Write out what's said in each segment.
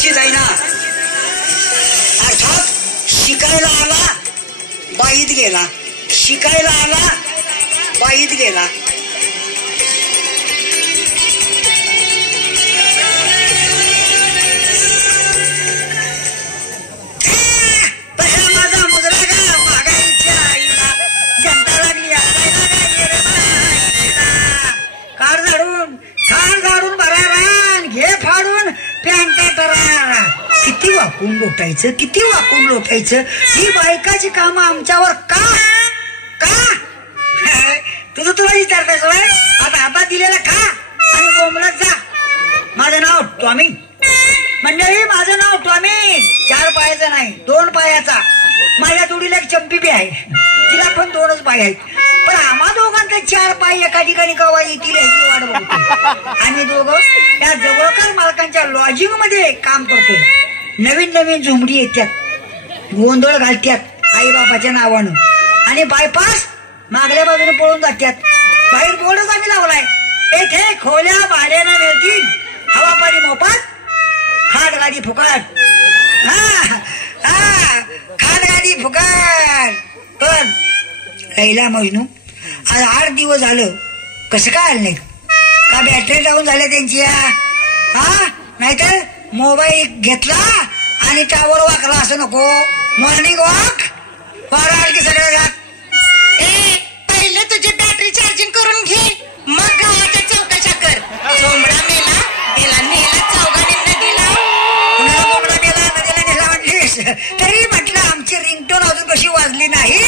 बायकांची जाईना. अर्थात शिकायला आला बाईत गेला, शिकायला आला बाईत गेला. माझा मुजरा का मागाईच्या आईला जनता लागली काढ झाडून भरारा घे फाडून पॅन्टा तरा. किती वाकून लोटायचं, किती वाकून लोटायचं. ही बायकाची कामं आमच्यावर का का तुझं तुला विचारतायस वय. आता हातात दिलेला खा आणि बोंबलत जा. माझं नाव टॉमी. मंडळी माझं नाव टॉमी. 4 पायाचं नाही 2 पायाचा. माझ्या जोडीला एक चंपी बी आहे, तिला पण 2च पाय आहेत. पण आम्हा दोघांचे 4 पाय एका ठिकाणी कवा येतील याची वाट बघतो. आम्ही दोघं त्या जवळकर मालकांच्या लॉजिंग मध्ये काम करतोय. नवीन नवीन झुमडी येतात, गोंधळ घालतात आई बापाच्या नावानं आणि बायपास मागल्या बाजूने पळून जातात. बाहेर बोर्डच आम्ही लावलाय, येथे खोल्या भाड्यानं मिळतील, हवा पाणी मोफत, खाट गाडी फुकट. खाट गाडी फुकट. पण लैला मजनू आज 8 दिवस झालं कसं काय आलं नाही का? बॅटरी डाऊन झाल्या त्यांची. नाहीतर मोबाईल घेतला आणि टावर वाकला असं नको. मॉर्निंग वॉक वारा आल की सगळं जात. पहिले तुझी बॅटरी चार्जिंग करून घे, मग गावाच्या चौकाच्या कर. कोंबडा मेला गेला नेला चौघाने नदीला. कुणाला कोंबडा मेला नदीला नेला म्हटलीस तरी म्हटलं आमची रिंगटोन अजून कशी वाजली नाही.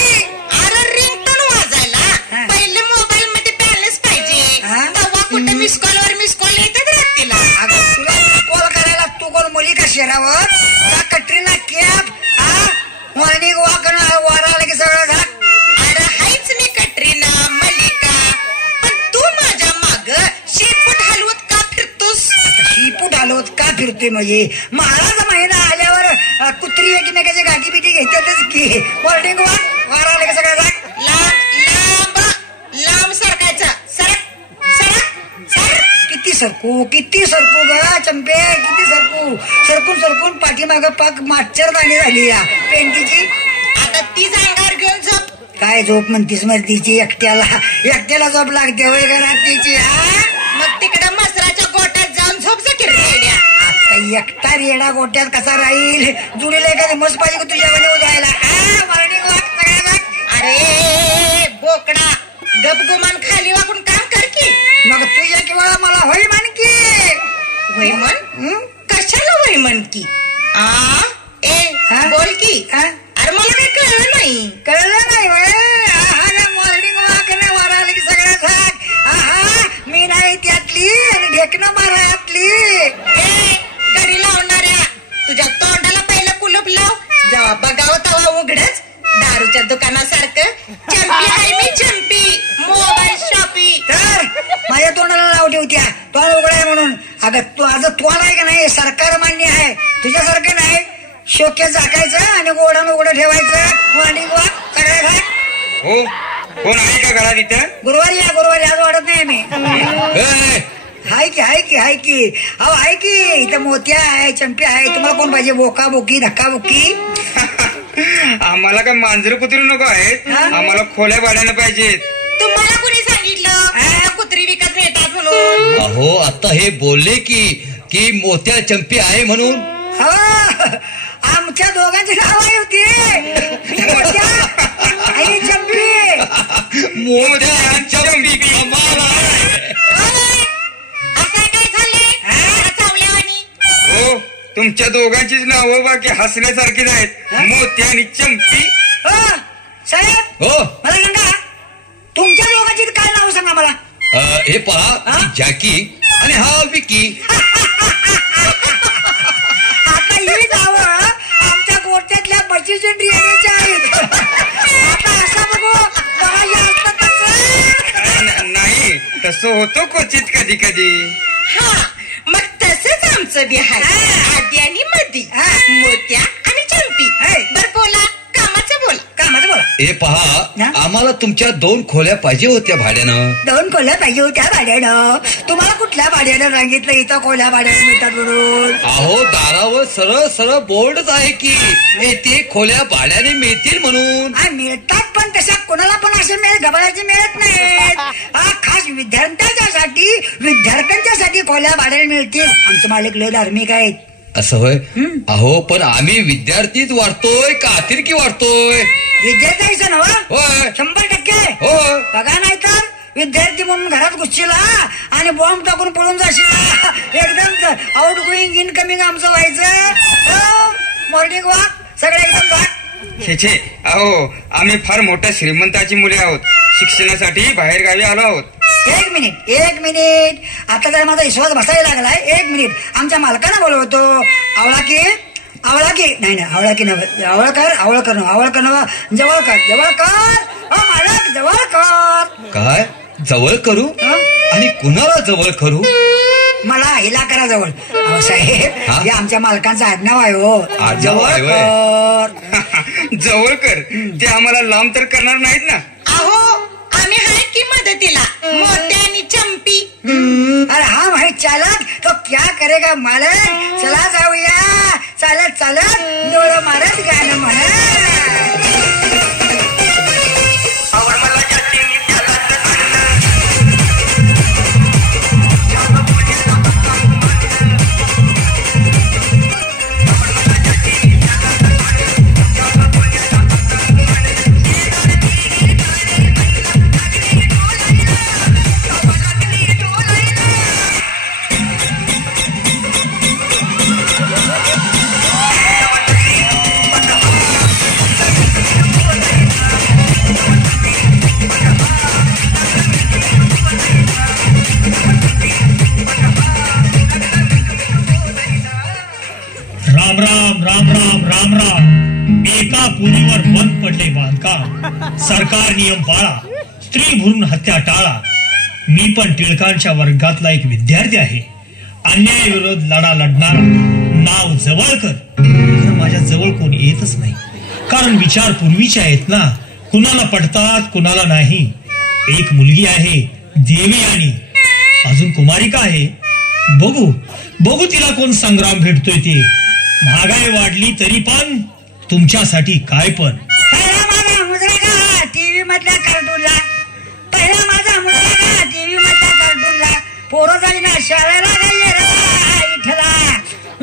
अरे रिंगटोन वाजायला पहिले मोबाईल मध्ये बॅलन्स पाहिजे. तेव्हा कुठे मिस कॉलवर मिस कॉल येतात रात्रीला. अगं तुला कॉल करायला तू कोण मुली का शेरावर का कटरीना कॅफ. मॉर्निंग वॉक वारा आला की सगळं झालं. अरे हायच मी कटरीना मलिका, पण तू माझ्या माग शेपूट हलवत का फिरतोस. शेपूट हलवत का फिरतोय म्हणजे महाराज महिना आल्यावर कुत्री एकमेकाची गाठी बिठी घेतातच की. मॉर्निंग वॉक वारा आला की सगळं झालं. लांब लांब सरकायचं. सरक सरक सरक. किती सरकू ग चंपे, किती सरकू. सरकून सरकून पाठीमाग पाक माच्छरदाणी झाली या पेंटीची. आता ती अंगावर घेऊन झोप. काय झोप म्हणतीस मर्दीची. एकट्याला झोप लागते वय घरात तिची. मग तिकडे मसराच्या गोट्यात जाऊन झोप जा की रेड्या. आता एकटा रेडा गोट्यात कसा राहील. जुडीला एखादी मस्त पाहिजे का तुझ्यामध्ये उजायला. मॉर्निंग वॉक सगळ्याला. अरे बोकडा गपगुमान खाली वाकून काम कर की. मग तू एक वेळा मला होय म्हण की. होय म्हण. कशाला होय म्हण की. बोल की. अरे मला काही कळलं नाही. कळलं नाही मॉर्निंग वॉक ने वारा आली की सगळ्या झाक. मी नाही त्यातली आणि ढेकणं मारातली. घरी लावणाऱ्या तुझ्या तोंडाला पहिलं कुलूप लाव. जेव्हा बघावं तेव्हा उघडच. दारूच्या दुकानासारखं चंपी आहे मी चंपी. Mobile shoppe. तर माझ्या तोंडाला नाव ठेवत्या तोंड उघड आहे म्हणून. अगं तू आज तोंड आहे का नाही सरकार मान्य आहे. तुझ्यासारखं नाही शोक्यात झाकायचं आणि गोडानं उघडं ठेवायचं. मॉर्निंग वॉक सगळं घाट. हो कोण आहे का घरात इथं? गुरुवारी आज वाढत नाही मी. हाय की अहो आहे की इथं मोत्या आहे चंपी आहे. तुम्हाला कोण पाहिजे? बोका बोकी धक्का बुक्की. आम्हाला काय मांजर कुत्री नको आहेत, आम्हाला खोल्या भाड्यानं पाहिजेत. तुम्हाला कुणी सांगितलं कुत्री विकत मिळतात म्हणून? अहो आता हे बोलले की मोत्या चंपी आहे म्हणून. आमच्या दोघांची नाव आहे होती मोत्या आणि चंपी. मोत्या चंपी कमाल आहे. असं काय झाले चावल्यावानी? हो तुमच्या दोघांचीच नावं बाकी हसण्यासारखीच आहेत. मोत्या आणि चंपी. साहेब हो मला सांगा तुमच्या दोघांची काय नाव सांगा मला. हे पहा जॅकी आणि हा विकी. आता ही नाव आमच्या गोट्यातल्या बचीच्या रियाच्या आहेत. आता असं बघू नाही तसं होतो क्वचित कधी कधी. मग तसंच आमचं बी आहे. आधी आणि मधी मोत्या आणि चंपी. बर बोला कामाचं बोला. हे पहा आम्हाला तुमच्या 2 खोल्या पाहिजे होत्या भाड्यानं. 2 खोल्या पाहिजे होत्या भाड्यानं. तुम्हाला कुठल्या भाड्यानं सांगितलं इथं खोल्या भाड्यानं मिळतात म्हणून? अहो दारा दारावर सरळ सरळ बोर्डच आहे की येथे खोल्या भाड्याने मिळतील म्हणून. मिळतात पण तशा कोणाला पण असे गबाळाचे मिळत नाहीत. खास विद्यार्थ्यांच्यासाठी खोल्या भाड्याने मिळतील. आमचे मालक लय धार्मिक आहेत. असं होय. अहो पण आम्ही विद्यार्थीच वाढतोय का अतिरकी वाढतोय? विद्यार्थ्याचं नव होय 100%. हो बघा नाही तर विद्यार्थी म्हणून घरात घुसशीला आणि बॉम्ब टाकून पळून जाशील. एकदम आउट गोईंग इनकमिंग आमचं व्हायचं. मॉर्निंग वॉक सगळं एकदम जा. छे अहो आम्ही फार मोठ्या श्रीमंताची मुले आहोत. शिक्षणासाठी बाहेर गावी आलो आहोत. एक मिनिट आता जर माझा विश्वास बसायला लागलाय. 1 मिनिट आमच्या मालकांना बोलवतो. आवळा की नाही आवळा कर जवळ कर मालक जवळ कर. काय जवळ करू आणि कुणाला जवळ करू? मला हिला करा जवळ. साहेब हे आमच्या मालकांचं आडनाव आहे हो. जवळ कर. जवळ कर ते आम्हाला लांब तर करणार नाहीत ना. अहो आम्ही आहे की मदतीला मोत्या आणि चंपी. अरे हा भाई चालक तो क्या करेगा मालक. चला जाऊया चालत डोळं मारत गाणं म्हणत. राम राम. एका पुरीवर बंद पडले बांधकाम. सरकार नियम पाळा. स्त्री भ्रूण हत्या टाळा. मी पण टिळकांच्या वर्गातला एक विद्यार्थी आहे. अन्याय विरोध लढा लढणारा. नाव जवळकर. खरं माझ्या जवळ कोण येतच नाही. कारण विचार पूर्वीचे आहेत ना. कुणाला पडतात कुणाला नाही. एक मुलगी आहे देवयानी. अजून कुमारिका आहे. बघू तिला कोण संग्राम भेटतोय ते. महागाई वाढली तरी पण तुमच्यासाठी काय पण. पहिला माझा मुद्रा टीव्ही मधल्या कार्टूनला. पोरं जाई ना शाळेला इथला.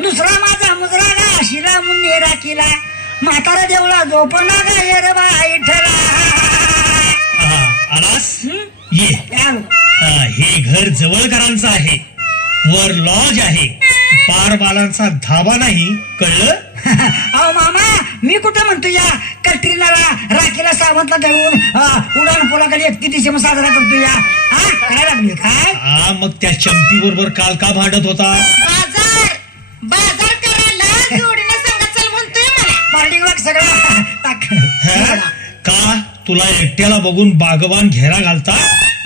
दुसरा माझा मुद्रा शिला मुन्नी राखीला. म्हातारा देवळा झोपणा गा इथला. आलास ये. हे घर जवळकरांचं आहे. वर लॉज आहे. बारबालांचा धाबा नाही कळलं. अहो मामा मी कुठं म्हणतो या कटरीनाला राखीला सावंतला घेऊन उडान पोलाकडे 31 डिसेंबर साजरा करतो या. काय लागली काय? मग त्या चंपी बरोबर काल का भांडत होता? बाजार करायला जोडीने सांगा चल म्हणतोय मला. मॉर्निंग वॉक सगळं का तुला एकट्याला बघून बागवान घेरा घालता?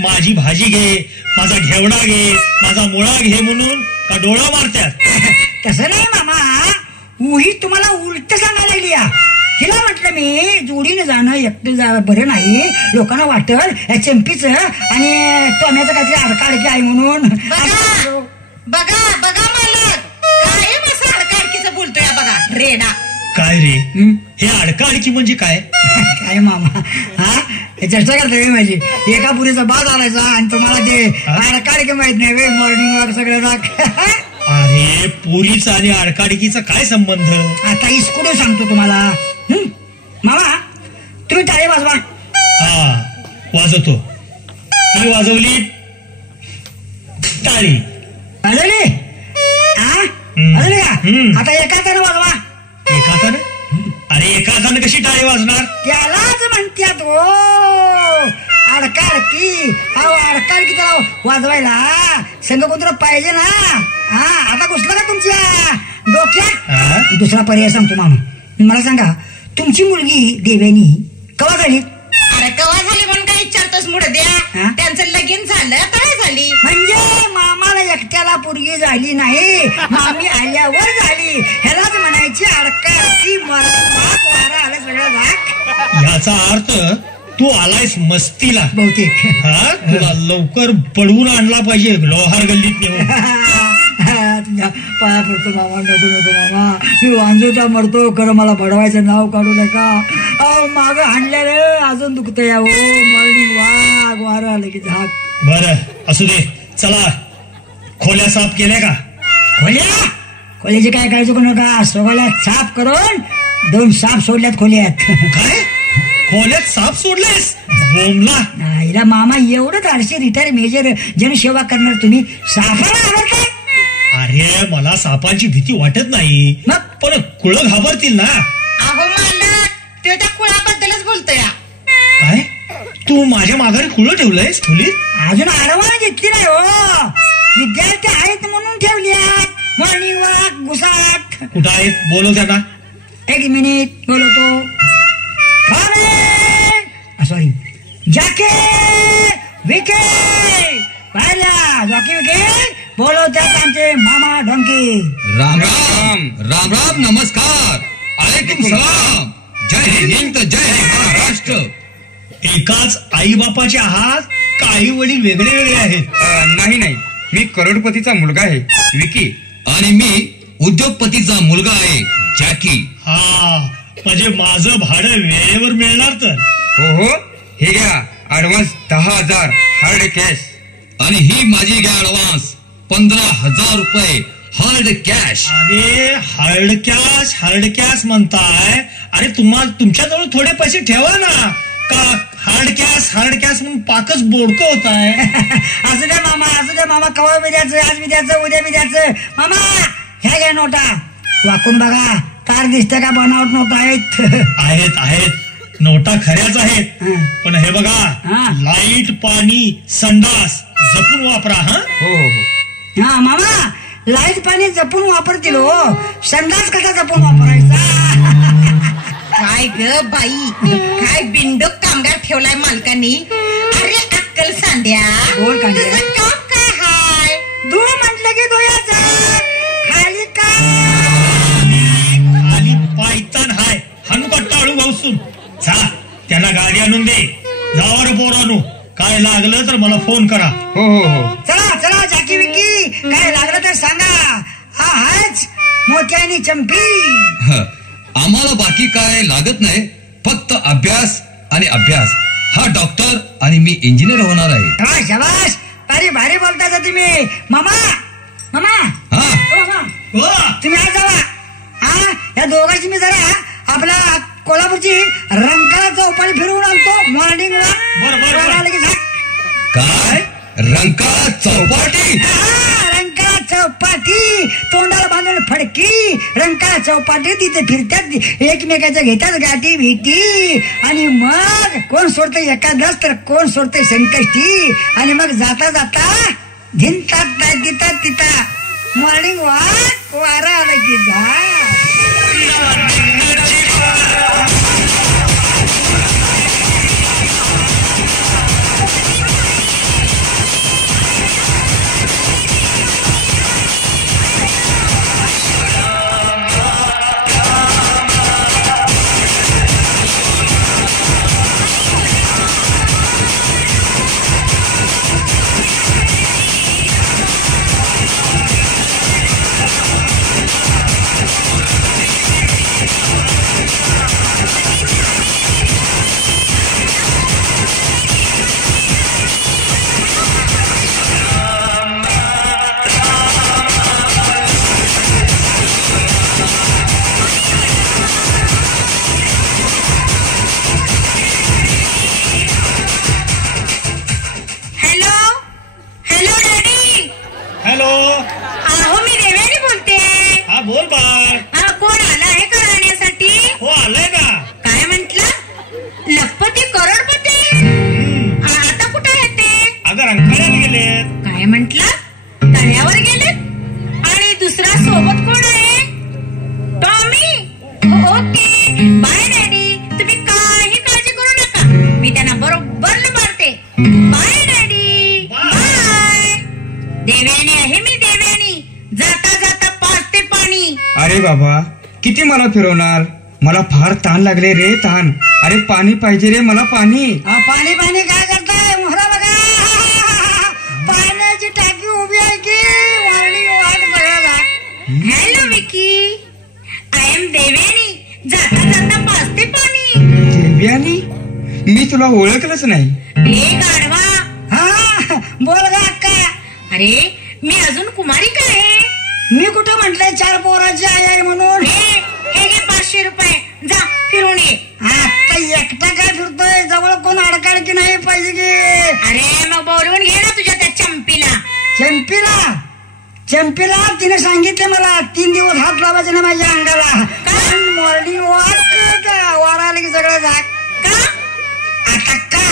माझी भाजी घे, माझा घेवडा घे, माझा मुळा घे म्हणून का डोळा मारत्यात? तसं नाही मामा. उही तुम्हाला उलट सांगायला लागली. हिला म्हटलं मी जोडीने जाणं एकटं बरं नाही. लोकांना वाटल चंपीच आणि टोम्याचं काहीतरी अडकाडकी आहे म्हणून. बघा मालक काय मस्त अडकाडकीचं बोलतोय बघा रेडा. काय रे हे अडकाडकी म्हणजे काय? काय मामा चर्चा करता माझी. एका पुरीचा बाद आलायचा आणि तुम्हाला ते अडकाडकी माहित नाही वे. मॉर्निंग वॉक सगळं अरे पुरीचा आणि अडकाडकीचा काय संबंध? आता इस्कुडे सांगतो तुम्हाला. मामा तुम्ही टाळी वाजवा. वाजवतो. मी वाजवली टाळी. वाजवली आता एका हाताने वाजवा. एका हाताने? अरे एका हाताने कशी टाळी वाजणार? त्यालाच म्हणतात हो अडकाडकी. अडकाडकी त्याला वाजवायला संघ कोणतं पाहिजे ना. आता घुसलं का तुमच्या डोक्यात? दुसरा पर्याय सांगतो मामा. मला सांगा तुमची मुलगी देव्यानी कवा झाली? अरे कवा झाली म्हणून काय विचारतोस मुड द्या. त्यांचं लगीन झालं काय झाली? म्हणजे मामाला एकट्याला पोरगी झाली नाही. मामी आल्यावर झाली. ह्यालाच म्हणायची अडकाडकी. वारा आला सगळं झाक. याचा अर्थ तू आलायस मस्तीला बहुतेक. तुला लवकर पडवून आणला पाहिजे लोहार गल्लीत नेऊन. पाया पडतो मामा, नको नको मामा, मी वांजोटा मरतो, खरं मला बडवायचं नाव काढू नका. अहो माग हाणल्या रे, अजून दुखतंय. हो मॉर्निंग वाघ, वारं आलं की झाक. बरं असू दे, चला खोल्या साफ केल्या का? खोल्याची काय काळजी करू नका, सगळ्या साफ करून 2 साप सोडल्यात खोल्यात. काय खोल्यात साप सोडलेस? बोमला नाहीला मामा, एवढंच आरशी रिटायर मेजर जनसेवा करणार तुम्ही, सापाला आवडताय? अरे मला सापांची भीती वाटत नाही, मग? पण कुळं घाबरतील ना. अहो मालक, ते त्या कुळाबद्दलच बोलतोय. काय तू माझ्या माघारी कुळं ठेवलंयस खोलीत? अजून आडवाने घेतली नाही हो, विद्यार्थी आहेत म्हणून ठेवल्यात. मॉर्निंग वॉक घुसाट. कुठं आहेत? बोलव त्यांना. 1 मिनिट बोलवतो. सॉरी, जाके विके पाहिल्या, जॉकी विके बोलवतात आमचे मामा ढोंकी. राम राम राम राम, नमस्कार, अलैकुम सलाम, जय हिंद, जय महाराष्ट्र. एकाच आई बापाचे आहात, काही वडील वेगळे वेगळे आहेत? नाही नाही, मी करोडपतीचा मुलगा आहे, विकी. आणि मी उद्योगपतीचा मुलगा आहे, जॅकी. हा, म्हणजे माझं भाडं वेळेवर मिळणार तर. हो, हे घ्या ऍडव्हान्स 10,000 हार्ड कॅश. आणि ही माझी घ्या ऍडव्हान्स 15,000 रुपये हार्ड कॅश. अरे हार्ड कॅश म्हणताय? अरे तुमच्याजवळ थोडे पैसे ठेवा ना. का हार्ड कॅश म्हणून पाकच बोडकं होत आहे. असू द्या मामा, कवा बी द्यायचं, आज बी द्यायचं, उद्या बी द्यायचं. मामा ह्या घ्या नोटा, वाकून बघा, तार दिसते का? बनावट नोटा आहेत. आहेत नोटा खऱ्याच आहेत. पण हे बघा, लाईट, पाणी, संडास जपून वापरा. हो. हा मामा, लाईट पाणी जपून वापरतील हो, संडास कसा जपून वापरायचा? काय ग बाई, काय बिंडोक कामगार ठेवलाय मालकानी. अरे अक्कल सांड्या, बोल कांड्या. तुझं काम काय हाय? धू म्हटलं की धुयाचं, खाली खाली पायतान हाय, हाणू का टाळू भाऊसून. जा त्यांना गाडी आणून दे. जावर पोरानू, काय लागलं तर मला फोन करा. हो. चला जाकी विकी, काय लागलं तर सांगा. हा हाच मोत्यानी चंपी. आम्हाला बाकी काय लागत नाही, फक्त अभ्यास आणि अभ्यास. हा डॉक्टर आणि मी इंजिनियर होणार आहे. शाबास, अरे भारी बोलता तुम्ही. मामा हा, तुम्ही आज जावा. हा, या दोघांची मी जरा आपल्या कोल्हापूरची रंकाळा चौपाटी फिरवून आणतो. मॉर्निंग बरं. काय रंकाळा चौपाटी? रंकाळा चौपाटी, तोंडाला बांधून फडकी. रंकाळा चौपाटी, तिथे फिरतात, एकमेकाच्या घेतात गाठी भेटी. आणि मग कोण सोडतंय एकादश तर कोण सोडतंय संकष्टी. आणि मग जाता जाता धिंतात तिथं मॉर्निंग वॉक, वारा आला की जा. बोल बाळ. कोण आला आहे का राहण्यासाठी? हो आलाय का? काय म्हंटल? लखपती करोडपती? आता कुठे आहे ते? अगं रंकाळ्याला गेलेत. काय म्हंटल? तळ्यावर गेलेत? आणि दुसरा सोबत कोण आहे? टॉमी. ओके बाय डॅडी, तुम्ही काही काळजी करू नका, मी त्यांना बरोबर मारते. Bye daddy. बाय. देवयानी आहे मी, देवयानी. जाता जाता पाजते पाणी. अरे बाबा, किती मला फिरवणार? मला फार ताण लागले रे, ताण. अरे पाणी पाहिजे रे मला, पाणी. पाणी पाणी काय करताय? मोहरा बघा, पाण्याची टाकी उभी आहे की वाढ बघायला. विकी. I am Devyani. जाता जाता पाजते पाणी. देवयानी, मी तुला ओळखलंच नाही. ए गाढवा. हा बोल गा अक्का. अरे मी अजून कुमारिक आहे. मी कुठं म्हंटलंय 4 पोराची आई आहे म्हणून. हे घे 500 रुपये. जा फिरून ये. आता एकटा काय फिरतोय, जवळ कोण अडकाड की नाही पाहिजे की. अरे मग बोलवून घे ना तुझ्या त्या चंपीला. चंपीला तिने सांगितलं मला 3 दिवस हात लावायचे ना माझ्या अंगाला. मॉर्निंग वॉक वारा आले की सगळं झाक. का आता का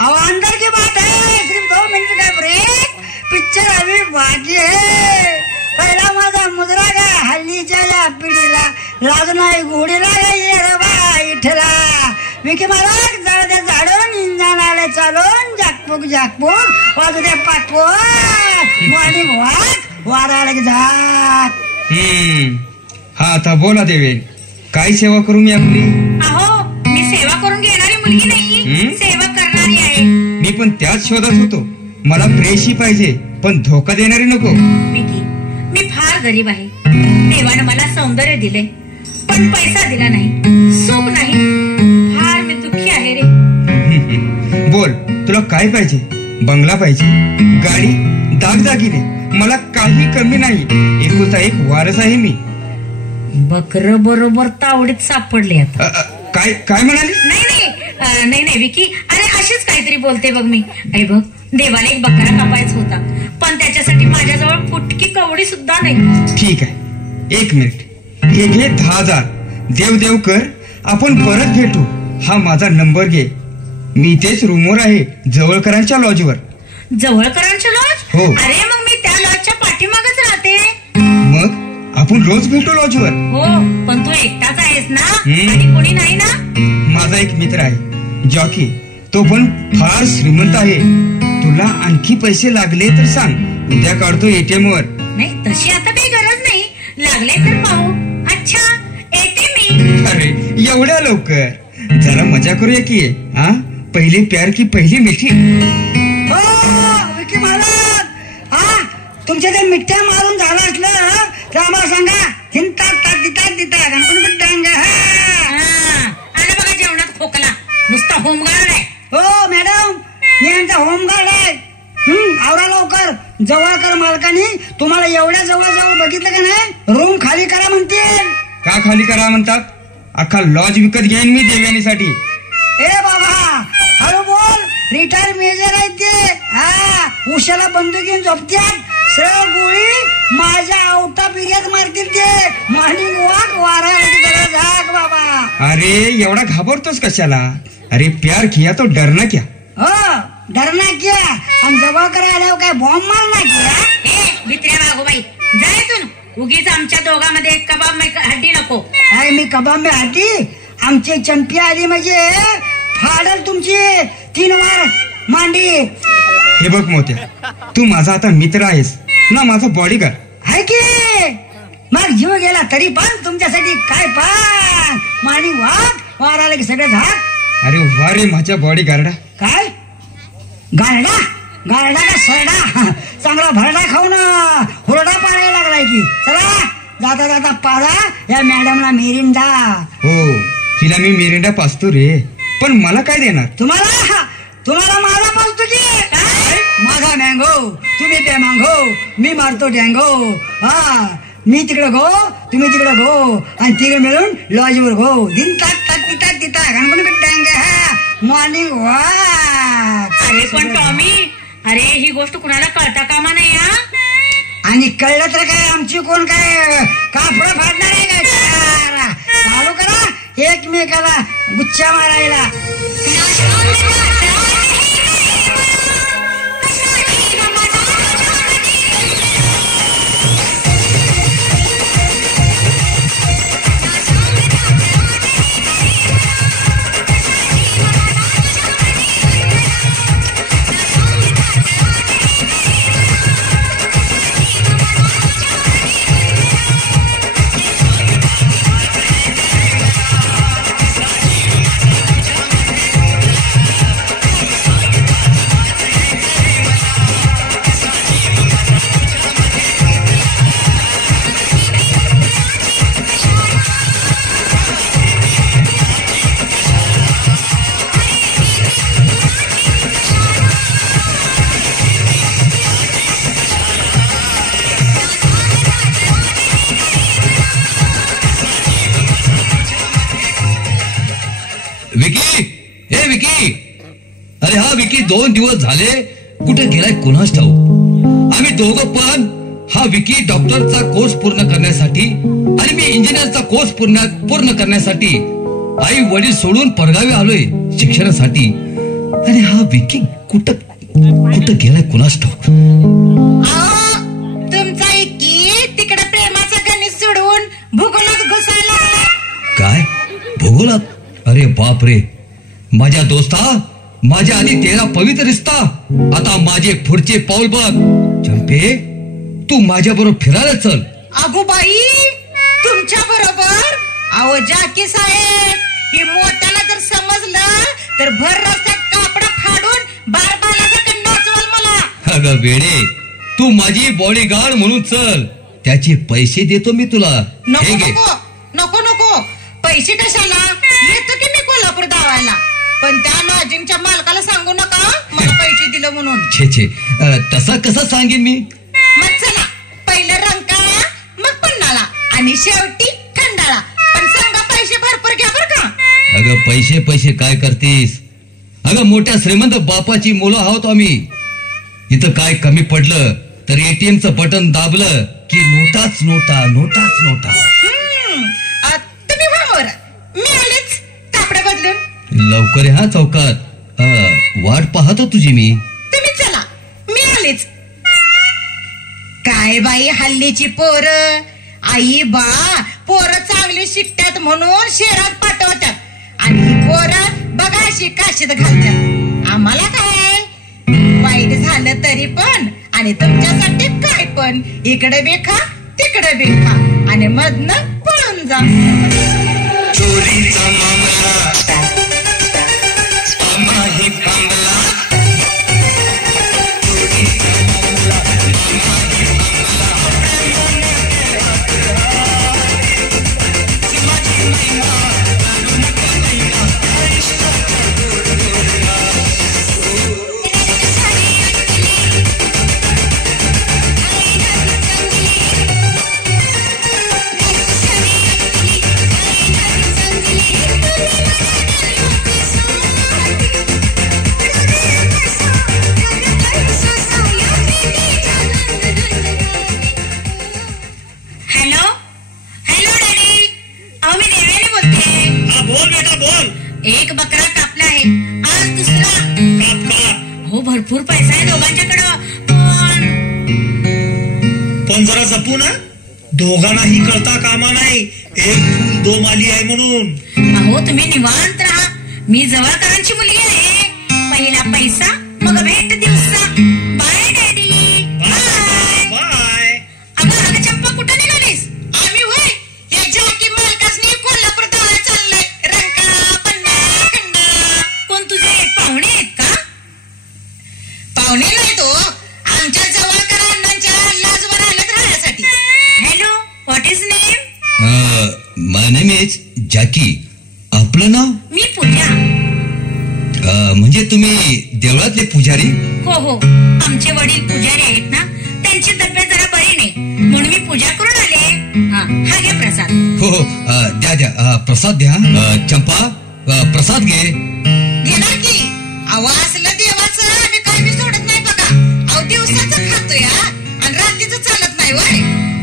अहो अंदर की बात है. सिर्फ 2 मिनट का ब्रेक. पिक्चर अभी बाकी है. पहिला माझा मुजरा गा हल्लीच्या या पिढीला लाज नाही घोडीला ये रबा इठला. विकी महाराज जाऊ दे झाडून इंजन आले चालून झाकपूक वाजू दे पाठवून मॉर्निंग वॉक वारा आले की झाक. हा आता बोला देवेन, काय सेवा करू मी आपली? अहो मी सेवा करून घेणारी मुलगी नाही, सेवा करणारी आहे. मी पण त्याच शोधात होतो. मला प्रेशी पाहिजे पण धोका देणारी नको. विकी, मी फार गरीब आहे. देवानं मला सौंदर्य दिले पण पैसा दिला नाही, सुख नाही. फार मी दुःखी आहे रे. बोल, तुला काय पाहिजे? बंगला पाहिजे, गाडी, दागदागिने? मला काही कमी नाही. एकुलता एक वारस आहे मी. बकर बरोबर तावडीत सापडले आता. काय काय म्हणाली? नाही विकी, अरे अशीच काहीतरी बोलते बघ मी. अरे बघ, देवाला एक बकरा कापायचा होता पण त्याच्यासाठी माझ्याजवळ फुटकी कवडी सुद्धा नाही. ठीक आहे, 1 मिनिट. हे घे 10,000. देव कर, आपण परत भेटू. हा माझा नंबर घे. मी तेच रूमवर आहे, जवळकरांच्या लॉजवर. जवळकरांच्या लॉज? हो. अरे मग मी त्या लॉजच्या पाठीमागच राहते. मग आपण रोज भेटू लॉजवर. हो, पण तू एकटाच आहेस ना? आणि कोणी नाही ना? माझा एक मित्र आहे जॉकी. तो पण फार श्रीमंत आहे. तुला आणखी पैसे लागले तर सांग, उद्या काढतो ATM वर. नाही, तशी आता काही गरज नाही. लागले तर पाहू. अच्छा, येते मी. अरे एवढ्या लवकर? जरा मजा करूया की. हा, पहिले प्यार की पहिली मिठी. हो विकी महाराज, हा तुमच्या ते मिठ्या मारून झालं असलं तर आम्हाला सांगा. हिंतात दिता गणपती डांग. आला बघा जेवणात खोकला. नुसता होमगार्ड आहे. हो मॅडम, मी यांचा होमगार्ड आहे. आवरा लवकर. जवळकर मालकानी तुम्हाला एवढ्या जवळ बघितलं का नाही, रूम खाली करा म्हणतील. का खाली करा म्हणतात? अख्खा लॉज विकत घेईन मी देवयानीसाठी. ए बाबा हळू बोल. रिटायर मेजर आहेत ते. हा, उशाला बंदुकीन झोपत्यात. सरळ गोळी माझ्या आवटा पिर्यात मारतील ते. मॉर्निंग वॉक वारा झाक बाबा. अरे एवढा घाबरतोस कशाला? अरे प्यार किया तो डरना क्या. हो, डरना क्या. आणि जवळकर आल्यावर काय बॉम्ब मारना क्या. भित्र्या बागोबाई, जायतून उगीच आमच्या दोघांमध्ये कबाब हड्डी नको. अरे मी कबाब में हाटी. आमची चंपी आली म्हणजे फाडल तुमची 3 वार मांडी. हे बघ मोत्या, तू माझा आता मित्र आहेस ना, माझा बॉडीगार्ड आहे की. मग जीव गेला तरी पण तुमच्यासाठी काय पण. मॉर्निंग वॉक वाराला की सगळं झाक. अरे वा रे माझ्या बॉडीगार्डा. काय गारडा का सरडा? चांगला भरडा खाऊन हुरडा पाडायला लागलाय की. चला जाता पाजा या मॅडमला मिरिंडा. हो, तिला मी मिरिंडा पाजतो रे, पण मला काय देणार? तुम्हाला माझा पाजतो की. माझा मँगो, तुम्ही ते मँगो, मी मारतो डँगो. हा, मी तिकडे गो, तुम्ही तिकडे गो, आणि तिकडे मिळून लॉजवर गो. दिन तिता गणपती डँग. Morning walk. अरे पण टॉमी, अरे ही गोष्ट कुणाला कळता कामा नाही. आणि कळलं तर काय आमची कोण काय कापड फाडणार आहे काय? चालू करा एकमेकाला गुच्छा मारायला. 2 दिवस झाले कुठे गेलाय कुणास ठाऊक. आम्ही दोघं पण हा विकी डॉक्टरचा कोर्स पूर्ण करण्यासाठी आणि मी इंजिनियरचा कोर्स पूर्ण करण्यासाठी आई वडील सोडून परगावी आलोय शिक्षणासाठी. आणि हा विकी कुठं गेलाय कुणास ठाऊक. तुमचा एकी तिकडे प्रेमाचा गणित सोडून भूगोलात घुसायला. काय भूगोलात? अरे बाप रे, माझ्या दोस्ता, माझ्या आधी तेरा पवित्र रिश्ता, आता माझे पुढचे पाऊल बघ. चंपे, तू माझ्या बरोबर फिरायला चल. अगो बाई, तुमच्या बरोबर? अहो जाकी साहेब, ही मोत्याला जर समजलं तर भर रस्त्यात कापड फाडून बारबाला नाचवाल मला. अगं वेडे, तू माझी बॉडीगार्ड म्हणून चल. त्याचे पैसे देतो मी तुला. नको नको नको नको, पैसे कशाला? येतो की मी कोल्हापूर दावायला, पण त्या लॉजिंगच्या मालकाला सांगू नका मला पैसे दिलं म्हणून. छे तसा कसा सांगेन मी? मग चला, पहिलं रंकाळा, मग पन्नाळा आणि शेवटी खंडाळा, पण सांगा पैसे भरपूर घ्या बर का. अगं पैसे काय करतेस? अगं मोठ्या श्रीमंत बापाची मुलं आहोत आम्ही. इथं काय कमी पडलं तर एटीएमचं बटन दाबलं की नोटाच नोटा. तुम्ही वावर, मी आलेच कापड बदलून. लवकर हा चौकात, वाट पाहतो तुझी मी. तुम्ही चला, मी आलेच. काय बाई हल्लीची पोरं, आई बा पोरं चांगली शिकतात म्हणून शहरात पाठवतात आणि ही पोरं बघा अशी काशीत घालतात. आम्हाला काय वाईट झालं तरी पण आणि तुमच्यासाठी काय पण, इकडे बेखा तिकडे बेखा आणि मधनं पळून जा. चोरीचा मामला माही बांगला. एक बकरा कापला आहे, आज दुसरा. हो भरपूर पैसा आहे दोघांच्याकडं, पण जरा जपू ना, दोघांनाही कळता कामा नाही एक फूल दो माली आहे म्हणून. अहो तुम्ही निवांत राहा, मी जवळकरांची मुलगी आहे. पहिला पैसा मग भेट दिवसा. Bye daddy. बाय. अगं चंपा, कुठं निघालीस? आम्ही होय या जाकी मालकासनी कोल्हापूर दावा चाललंय. रंका पन्ना खंडा. कोण तुझे पाहुणे आहेत का? पाहुणे नाही तो, आमच्या जवळकर अण्णांच्या लाजवर आलेत राहण्यासाठी. Hello, what is name? My name is Jackie. आपलं नाव? मी पूजा. म्हणजे तुम्ही देवळातले पुजारी? हो हो, आमचे वडील पुजारी आहेत ना, त्यांची तब्येत जरा बरी नाही म्हणून मी पूजा करून आले. हा घ्या प्रसाद. हो द्या प्रसाद द्या. चंपा, प्रसाद घे. घेणार की. अहो असलं देवाचं आम्ही काय बी सोडत नाही बघा. अहो दिवसाचं खातोय आणि रात्रीचं चालत नाही वय.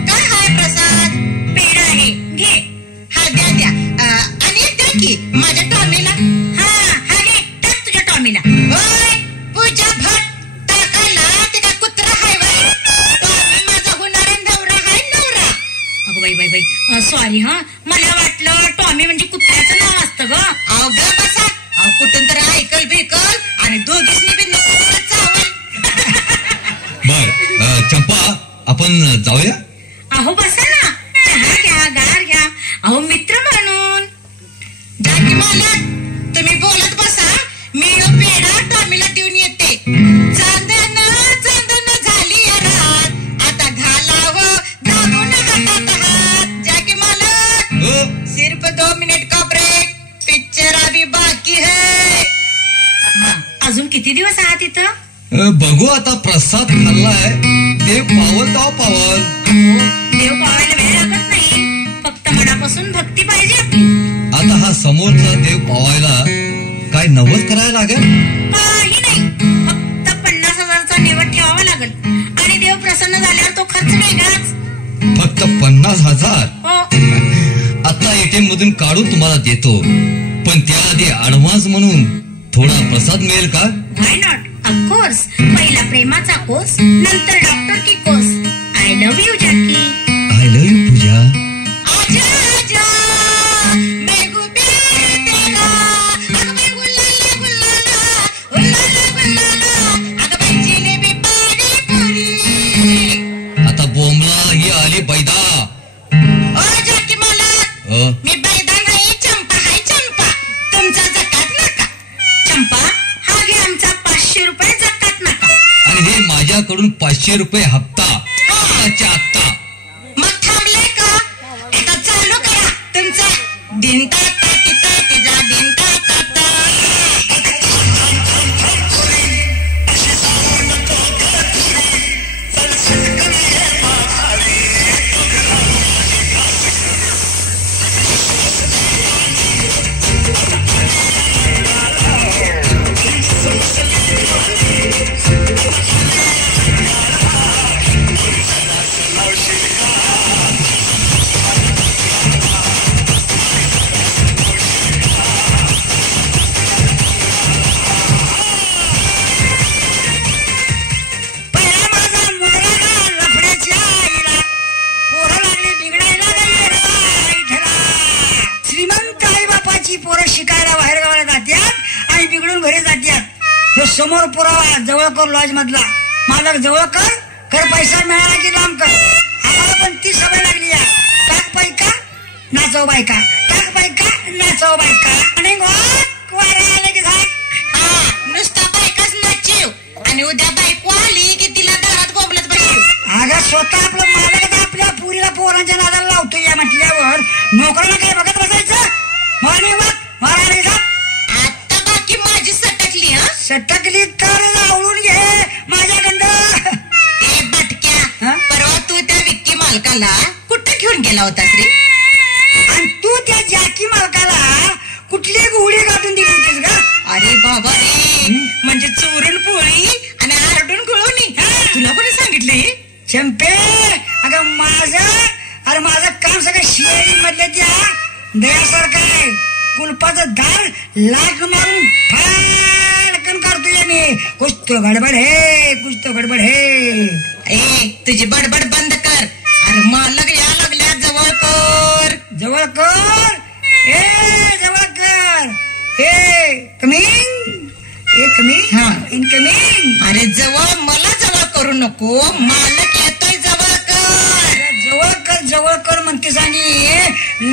काय हाय प्रसाद? पेढा आहे, घे. हा द्या. आणि एक द्या की माझ्या टॉमीला. हा घे, टाक तुझ्या टॉमीला. ओय पूजा भट, टाकायला ते काय कुत्रा हाय वय? टॉमी माझा होणारा नवरा हाय, नवरा. अगं बाई सॉरी हा, मला वाटलं टॉमी म्हणजे कुत्र्याचं नाव असतं ग. अहो ग बसा. अहो कुठून तर ऐकल बिकल आणि दोघीसनी बी नको चावल. बर चंपा, आपण जाऊया. अहो बसा ना, चहा घ्या, गार घ्या. अहो मित्र म्हणून. जाकी मालक, तुम्ही बोलत बसा, मी पेढा टॉमीला देऊन येते. चांदन झाली रात, आता घालावं दाबून हातात हात. जाकी मालक, सिर्फ 2 मिनिट का ब्रेक, पिक्चर अभी बाकी है. अजून किती दिवस आहात इथं? बघू आता, प्रसाद खाल्लाय, देव पावल तो पावल. देव पावायला वेळ लागत नाही, फक्त मनापासून भक्ती पाहिजे आपली. आता हा समोरचा देव पावायला काय नवस करायला लागेल? काही नाही, म्हटल्यावर तो खर्च वेगळाच. फक्त 50,000? हो. आता एटीएम मधून काढून तुम्हाला देतो, पण त्याआधी ऍडव्हान्स म्हणून थोडा प्रसाद मिळेल का? Why not, of course. पहिला प्रेमाचा कोर्स, नंतर डॉक्टर की course. I love you Jackie. I love you Pooja. आजा आजा मैं गो प्यार तेरा. अगं बाई गुल्लाला गुल्लाला गुल्लाला गुल्लाला. अगं बाई जिलेबी पाणीपुरी. आता बोंबला ही आली बैदा. ओ जॅकी मला मी बैदा नाही, चंपा हाय चंपा. तुमचा जकात नका. चंपा हा घे आमचा 500 रुपये जकात नका. आणि हे माझ्याकडून 500 रुपये हप्ता. आत्ताच्या आत्ता. मग थांबले का? आता चालू करा तुमचा दिन ताता तिता तिजा दिन ताता. पहिला माझा मुलगा लफड्याच्या आईला, पोरं लागली बिघडायला इथला. श्रीमंत आई बापाची पोरं शिकायला बाहेर गावाला जात्यात आणि बिघडून घरी जात्यात. तो समोर पुरावा जवळकर लॉज मधला. मालक जवळकर, कर पैसा मिळाला की लांब कर. आम्हाला पण ती सवय लागली आहे. टाक बायका नाचव बायका, टाक बायका नाचव बायका. आणि वारा आले की झाक. नुसता बायकाच नाचीव आणि उद्या बायको आली की तिला दारात गोबलत बसू. अगं स्वतः आपलं मालक आपल्या पुरीला पोरांच्या नादाला लावतो या म्हटल्यावर नोकरांना काय बघत बसायचं. मॉर्निंग वॉक मारा झाक. आता बाकी माझी सटकली. हा सटकली तर आवळून घे माझ्या गंध. ए बटक्या, हा? परवा तू त्या विक्की मालकाला कुठे घेऊन गेला होतास रे? आणि तू त्या जॅकी मालकाला कुठली गुढी गाठून दिली होतीस का? अरे बाबा रे, म्हणजे चोरून पोळी आणि आरडून गुळवणी. तुला कोणी सांगितले? चंपे, अगं माझं काम सगळं शेअरिंग मधल्या त्या दयासारखं आहे. कुलपाचं दार लाट मारून फाडकन काढतोय मी. कुछ तो गडबड है, कुछ तो गडबड है. ए तुझी बडबड बंद कर. अरे मालक या लागल्या, जवळ कर. जवळ कर, ए जवळ कर. ए कमिंग, ए कमिंग, इनकमिंग. अरे जवळ, मला जवळ करू नको. मालक येतोय, जवळ कर. जवळ कर म्हणतेस आणि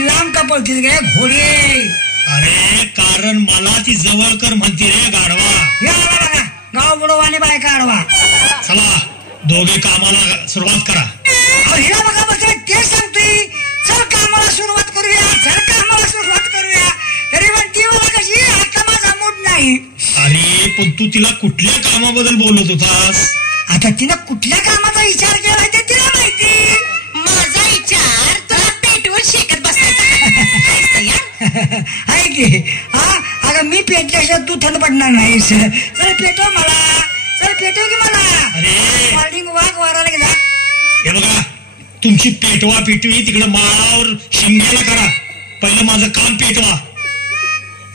लांब का पळतीस गे घोडे. अरे कारण मला ती जवळ कर म्हणते रे गाढवा. हे आला बघा गाव बुडवा आणि बायका आडवा. चला दोघे कामाला सुरुवात करा. हिला बघा बसला तेच सांगतोय. चल कामाला सुरुवात करूया, चल कामाला सुरुवात करूया. तरी पण ती मला कशी आता माझा मूड नाही. अरे पण तू तिला कुठल्या कामाबद्दल बोलत होतास? आता तिनं कुठल्या कामाचा विचार केलाय ते तिला माहिती. माझा विचार तुला पेटवून शेकत बसायचा. आहे की हा. अगं मी पेटल्याशिवाय तू थंड पडणार नाहीस. चल पेटव मला, चल पेटव की मला. अरे मॉर्निंग वॉक वारायला गेला. हे बघा, तुमची पेटवा पेटवी तिकडे माळावर शिंग्याला करा. पहिलं माझं काम पेटवा.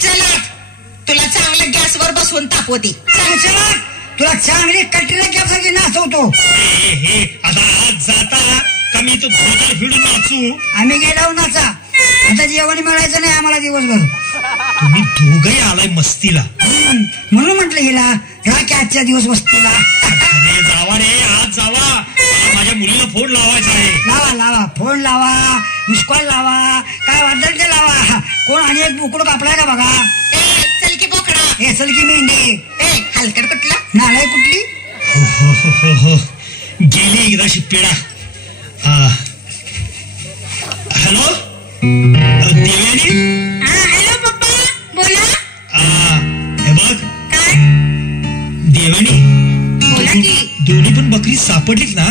चला तुला चांगलं गॅसवर बसवून तापवती. चला तुला चांगली कटरीला कॅपसारखी नाचवतो. हे आता आज जाता का मी तो धोतर फिरून नाचू? आम्ही गेलो नाचा. आता जेवण मिळायचं नाही आम्हाला दिवसभर. तुम्ही दोघही आलाय मस्तीला. म्हणून म्हटलं हिला राखी आजच्या दिवस वस्तीला. अरे जावा रे, आज जावा. माझ्या मुलीला फोन लावायचा आहे. लावा फोन लावा, मिसकॉल लावा, काय वाटलं ते लावा. कोण आणि एक बुकड कापलाय का बघा. ए चल की बोकडा. हे चल की मेंढे. ए हलकट कुठला? नालाय कुठली. हो. गेली एकदा शिप्पेडा. हॅलो देवयानी. हॅलो पप्पा बोला. हे बघ काय? देवयानी, बोला की. दोन्ही पण बकरी सापडलीत ना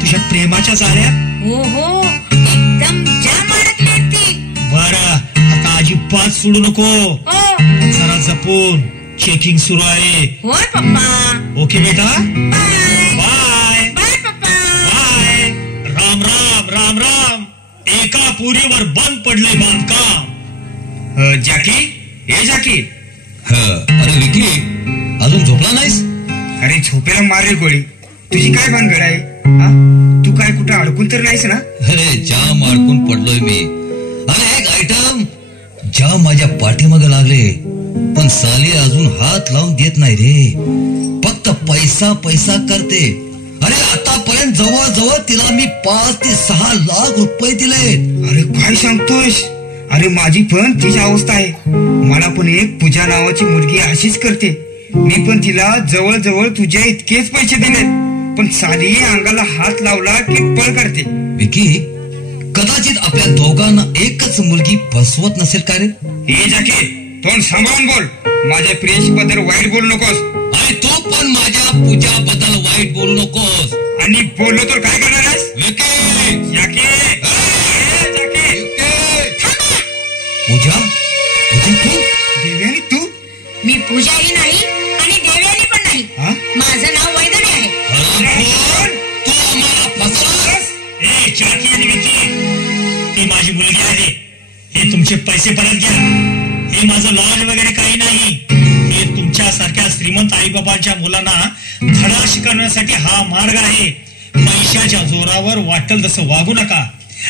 तुझ्या प्रेमाच्या चाऱ्या? हो एकदम जाम अडकली ती. बरं, आता अजिबात सोडू नको. हो जरा जपून. चेकिंग सुरू आहे. होय पप्पा. ओके बेटा. बाय बाय बाय पप्पा. बाय. एका पोरीवर बंद पडले बांधकाम. जॅकी, ए जॅकी. अरे विकी, अजून झोपला नाहीस? अरे झोपेला मार रे गोळी. तुझी काय भानगड आहे? हा, तू काय कुठं अडकून तर नाहीस ना? अरे जाम अडकून पडलोय मी. अरे एक आयटम जाम माझ्या पाठीमागे लागले, पण साली अजून हात लावून देत नाही रे. फक्त पैसा पैसा करते. अरे आतापर्यंत जवळ तिला मी 5 ते 6 लाख रुपये दिले. अरे काय सांगतोस? अरे माझी पण तीच अवस्था आहे. मला पण एक पूजा नावाची मुलगी अशीच करते. मी पण तिला जवळ तुझ्या इतकेच पैसे दिले, पण साली अंगाला हात लावला की पळ करते. विकी, कदाचित आपल्या दोघांना एकच मुलगी फसवत नसेल का रे? ए जॅकी, तोंड सांभाळून बोल. माझ्या प्रियेशी बद्दल वाईट बोलू नकोस. आणि तू पण माझ्या पूजा बद्दल वाईट बोलू नकोस. आणि बोललो तर काय करणार आहेस? विकी, जॅकी, पूजा तू? देव्यानी तू? मी पूजाही नाही आणि देव्यानी पण नाही. हा? माझं नाव वैदवी आहे. तू आम्हाला फसवलंस. ए चाकी आणि विकी, ती माझी मुलगी आहे. हे तुमचे पैसे परत घ्या. हे माझं लॉज वगैरे काही नाही. हे तुमच्या सारख्या श्रीमंत आईबाबांच्या मुलांना धडा शिकवण्यासाठी हा मार्ग आहे. पैशाच्या जोरावर वाटेल तसं वागू नका.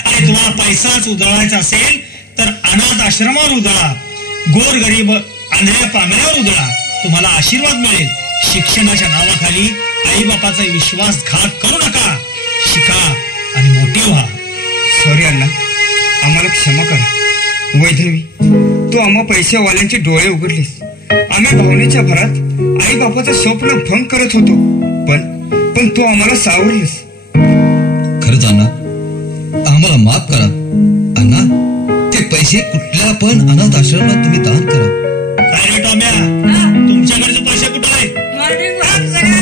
आणि तुम्हाला पैसाच उधळायचा असेल तर अनाथ आश्रमावर उधळा, गोरगरीब आंधळ्या पांगऱ्यावर उधळा. तुम्हाला आशीर्वाद मिळेल. शिक्षणाच्या नावाखाली आई बापाचा विश्वासघात करू नका. शिका आणि मोठी व्हा. सॉरी अण्णा, आम्हाला क्षमा करा. वैधवी, तू आम्हा पैसेवाल्यांचे डोळे उघडलेस. आम्ही भावनेच्या भरात आई बापाचं स्वप्न भंग करत होतो, पण तू आम्हाला सावरलीस. खरंच अण्णा, आम्हाला माफ करा. अण्णा, ते पैसे कुठल्या पण अनाथ आश्रमात तुम्ही दान करा. काय रे टॉम्या, तुमच्याकडचे पैसे कुठे आहेत? मॉर्निंग वॉक सगळ्या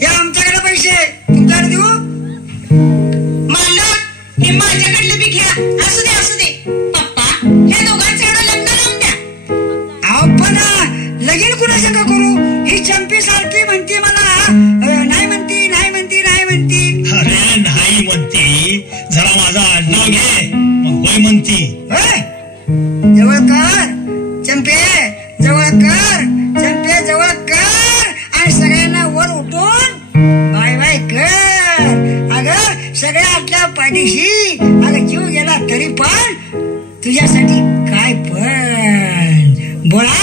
हे आमच्याकडे पैसे तुमच्याकडे देऊ. मालक, हे माझ्याकडलं बी घ्या. असू दे पप्पा, ह्या दोघांचं एवढं लग्न लावून द्या. आपण लगीन कुणाचं का करू? ही चंपी सारखी म्हणते मला नाही म्हणती. अरे नाही म्हणती, जरा माझा आडनाव घे, मग होय म्हणती. जवळ कर चंपे, जवळ कर आणि सगळ्यांना वर उठून बाय बाय कर. अगं सगळ्या आपल्या पाठीशी, अगं जीव गेला तरी पण तुझ्यासाठी काय पण बोला.